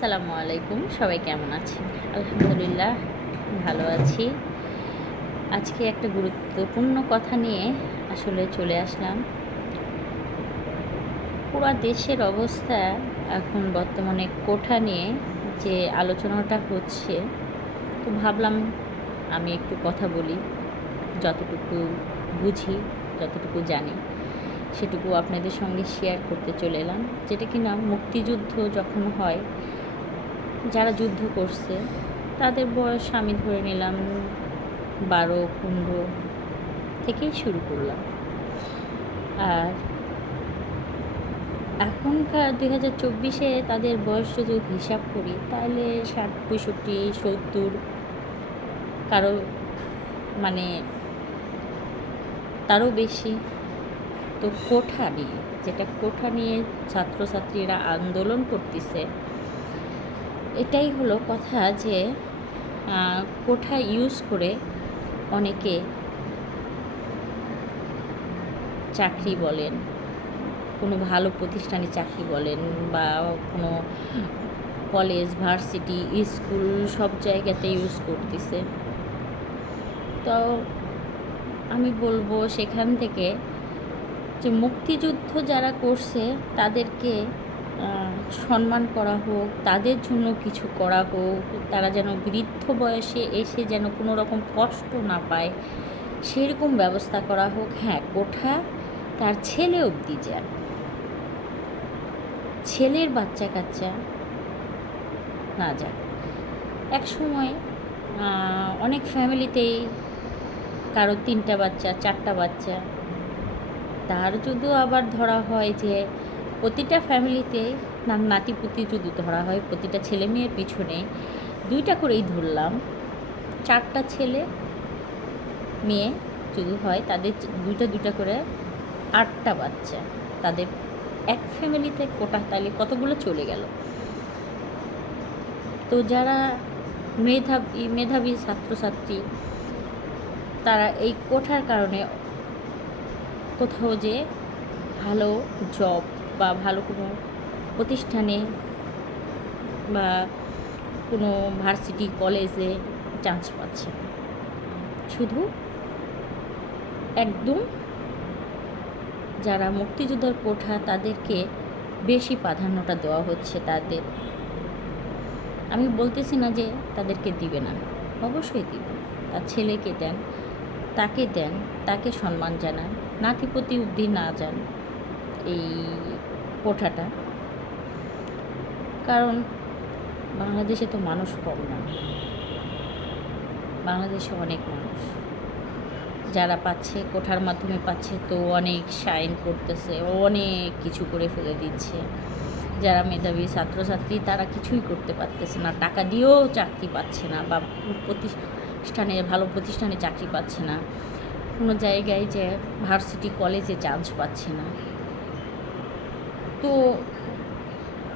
আসসালামু আলাইকুম, সবাই কেমন আছেন? আলহামদুলিল্লাহ, ভালো আছি। আজকে একটা গুরুত্বপূর্ণ কথা নিয়ে আসলে চলে আসলাম। পুরো দেশের অবস্থা এখন বর্তমানে কোঠা নিয়ে যে আলোচনাটা হচ্ছে, তো ভাবলাম আমি একটু কথা বলি, যতটুকু বুঝি, যতটুকু জানি, সেটুকু আপনাদের সঙ্গে শেয়ার করতে চলে এলাম। যেটা কিনা মুক্তিযুদ্ধ যখন হয় যারা যুদ্ধ করছে, তাদের বয়স আমি ধরে নিলাম বারো, পনেরো থেকেই শুরু করলাম। আর এখনকার দুই হাজার চব্বিশে তাদের বয়স যদি হিসাব করি, তাহলে ষাট, পঁয়ষট্টি, সত্তর কারও মানে তারও বেশি। তো কোঠা নিয়ে, যেটা কোঠা নিয়ে ছাত্রছাত্রীরা আন্দোলন করতেছে এটাই হলো কথা যে কোঠা ইউজ করে অনেকে চাকরি বলেন, কোনো ভালো প্রতিষ্ঠানে চাকরি বলেন বা কোনো কলেজ ভার্সিটি স্কুল সব জায়গাতে ইউজ করতেছে। তো আমি বলব সেখান থেকে যে মুক্তিযুদ্ধ যারা করছে তাদেরকে সম্মান করা হোক, তাদের জন্য কিছু করা হোক, তারা যেন বৃদ্ধ বয়সে এসে যেন কোনো রকম কষ্ট না পায়, সেরকম ব্যবস্থা করা হোক। হ্যাঁ কোঠা তার ছেলে অবধি যান। ছেলের বাচ্চা কাচ্চা না যাক। এক সময় অনেক ফ্যামিলিতেই কারও তিনটা বাচ্চা, চারটা বাচ্চা। তার যদিও আবার ধরা হয় যে প্রতিটা ফ্যামিলিতে নাতিপুতি যদি ধরা হয়, প্রতিটা ছেলে মেয়ের পিছনে দুইটা করেই ধরলাম। চারটা ছেলে মেয়ে যদি হয়, তাদের দুইটা দুইটা করে আটটা বাচ্চা। তাদের এক ফ্যামিলিতে কোটা, তাহলে কতগুলো চলে গেল? তো যারা মেধাবী মেধাবী ছাত্রছাত্রী, তারা এই কোঠার কারণে কোথাও যে ভালো জব বা ভালো কোনো প্রতিষ্ঠানে বা কোনো ভার্সিটি, কলেজে চান্স পাচ্ছে শুধু একদম যারা মুক্তিযোদ্ধার কোঠা, তাদেরকে বেশি প্রাধান্যটা দেওয়া হচ্ছে তাদের। আমি বলতেছি না যে তাদেরকে দিবে না। অবশ্যই দিবে। তার ছেলেকে দেন, তাকে দেন, তাকে সম্মান জানান, নাতিপতি অবধি না যান। এই কোঠাটা। কারণ বাংলাদেশে তো মানুষ কম না। বাংলাদেশে অনেক মানুষ। যারা পাচ্ছে, কোঠার মাধ্যমে পাচ্ছে, তো অনেক সাইন করতেছে, অনেক কিছু করে ফেলে দিচ্ছে। যারা মেধাবী ছাত্রছাত্রী, তারা কিছুই করতে পারতেছে না। টাকা দিয়েও চাকরি পাচ্ছে না বা প্রতিষ্ঠানে, ভালো প্রতিষ্ঠানে চাকরি পাচ্ছে না। কোনো জায়গায় যে ভার্সিটি, কলেজে চান্স পাচ্ছে না। তো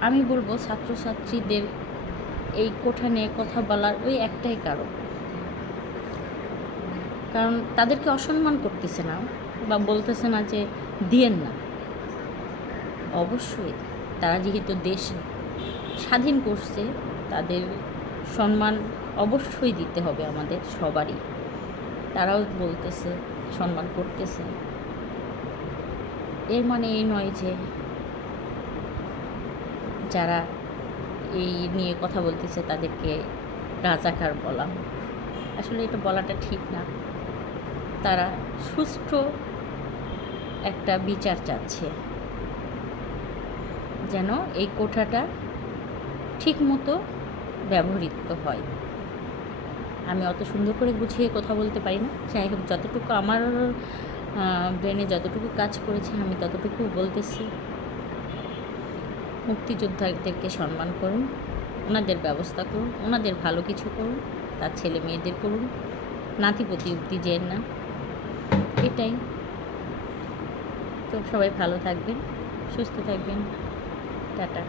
আমি বলব ছাত্রছাত্রীদের এই কোঠা নিয়ে কথা বলার ওই একটাই কারণ। কারণ তাদেরকে অসম্মান করতেছে না বা বলতেছে না যে দিয়েন না। অবশ্যই তারা যেহেতু দেশ স্বাধীন করছে, তাদের সম্মান অবশ্যই দিতে হবে আমাদের সবারই। তারাও বলতেছে, সম্মান করতেছে। এর মানে এই নয় যে যারা এই নিয়ে কথা বলতেছে, তাদেরকে রাজাকার বলা আসলে এটা বলাটা ঠিক না। তারা সুষ্ঠু একটা বিচার চাচ্ছে। যেন এই কোঠাটা ঠিক মতো ব্যবহৃত হয়। আমি অত সুন্দর করে গুছিয়ে কথা বলতে পারি না। যাই হোক, যতটুকু আমার ব্রেনে যতটুকু কাজ করেছে, আমি ততটুকু বলতেছি। মুক্তিযোদ্ধাদেরকে সম্মান করুন, ওনাদের ব্যবস্থা করুন, ওনাদের ভালো কিছু করুন, তার ছেলে মেয়েদের করুন, নাতিপতি উক্তি যেন না। এটাই। তো সবাই ভালো থাকবেন, সুস্থ থাকবেন। টাটা।